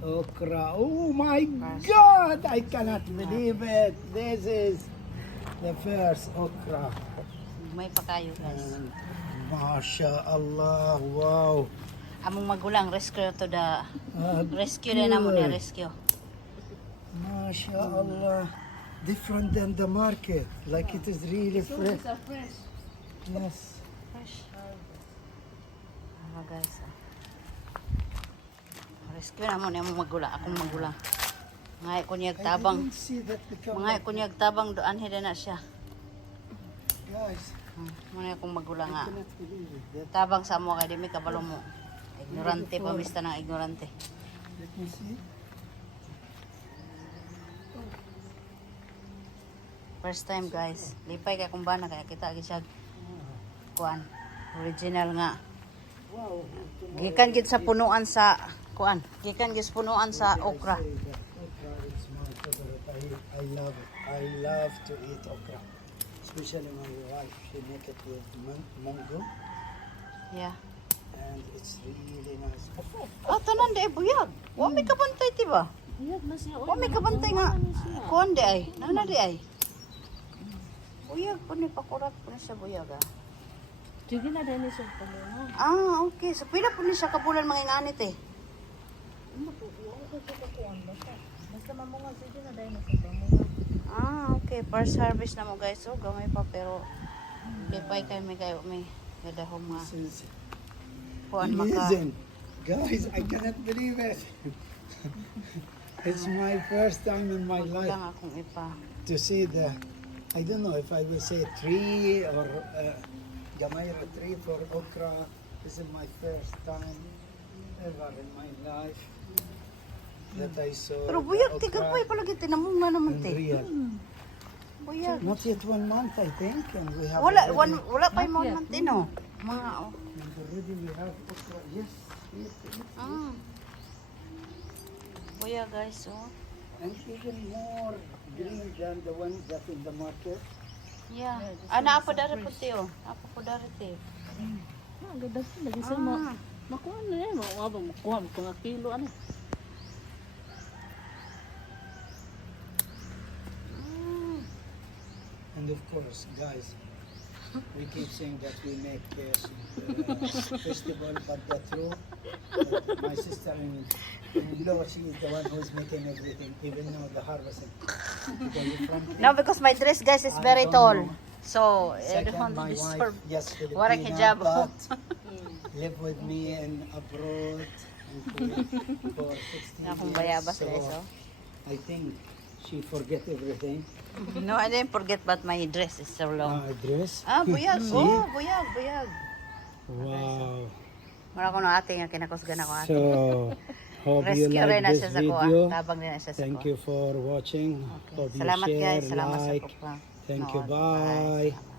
okra. Oh my God! I cannot believe it. This is the first okra. May pa kayo guys. And MashaAllah, wow. Among magulang rescue to the rescue Good. na namo ni rescue. MashaAllah. Different than the market. Like it is really fresh. Yes. Fresh. Guys. Rescue na mo ni among magulang, akong magulang. Ngay ko niyag tabang. I didn't see that become Mga ko niyag tabang doan hida na siya. Guys, Muna akong magulang I nga. cannot believe it. Tabang sa mo kay di may kabalo mo. Ignorante pa mista ng ignorante. Let me see. First time guys. Lipay kay kung bana kaya kita gid siya kuan. Original nga. Wow. Gikan gid sa punuan sa kuan. Gikan gid sa punuan sa okra. Okra is my favorite. I love it. I love to eat okra. Especially my wife. She make it with mango. Yeah. And it's really nice. Ah, tanan di ay buyag. Wa may kabantay ti ba? Wa may kabantay nga. Kuan di ay. Nana di ay. Buyag po ni pakurat po ni sa buyag ah. Sige na din siya pala. Ah, okay. So pila po ni siya kabulan mga inganit eh. Basta mamunga sige na din siya pamunga. Ah, okay. First harvest na mo guys. So gamay pa pero lipay kay may kayo may gadahom nga. This is Kuan maka. amazing. Guys, I cannot believe it. It's my first time in my life Lang akong ipa. to see the, I don't know if I will say tree or Gamaira tree for okra. This is my first time ever in my life that I saw. Pero the buyag ti okra gapay palagi tinamunga naman in ti. real. Buyag. Not yet 1 month, I think, and we have Wala already, wala pa mo man tino. Mga oh. and already we have okra. Yes, yes, yes. Ah. Buyag guys oh. And even more green than the ones that in the market. Yeah. Ah, naapa dari po tiyo. Naapa po dari ti. Ah, ganda siya lagi sa mo. Makuha na yan, makuha mo mga kilo ano. And of course, guys, we keep saying that we make this festival, but the truth, my sister-in-law, she is the one who's making everything, even though the harvesting. No, because my dress guys is I very don't tall. know. So, Second, everyone my deserve. wife, yes, What a Filipina, hijab. but live with me in abroad for 16 Akong years. bayabas So guys oh. I think she forget everything. No, I didn't forget but my dress is so long. Dress. Ah, buyag. See? Oh, buyag, buyag. Wow. Mara ko na ate nga kinakusgan ako ate. So, hope you Rescue rin like na this siya sa kuha. video. Tabang din na siya sa Thank kuha. you for watching. Hope you Salamat share, guys. Salamat sa like. kuha. Thank you. Noon. Bye. Salamat.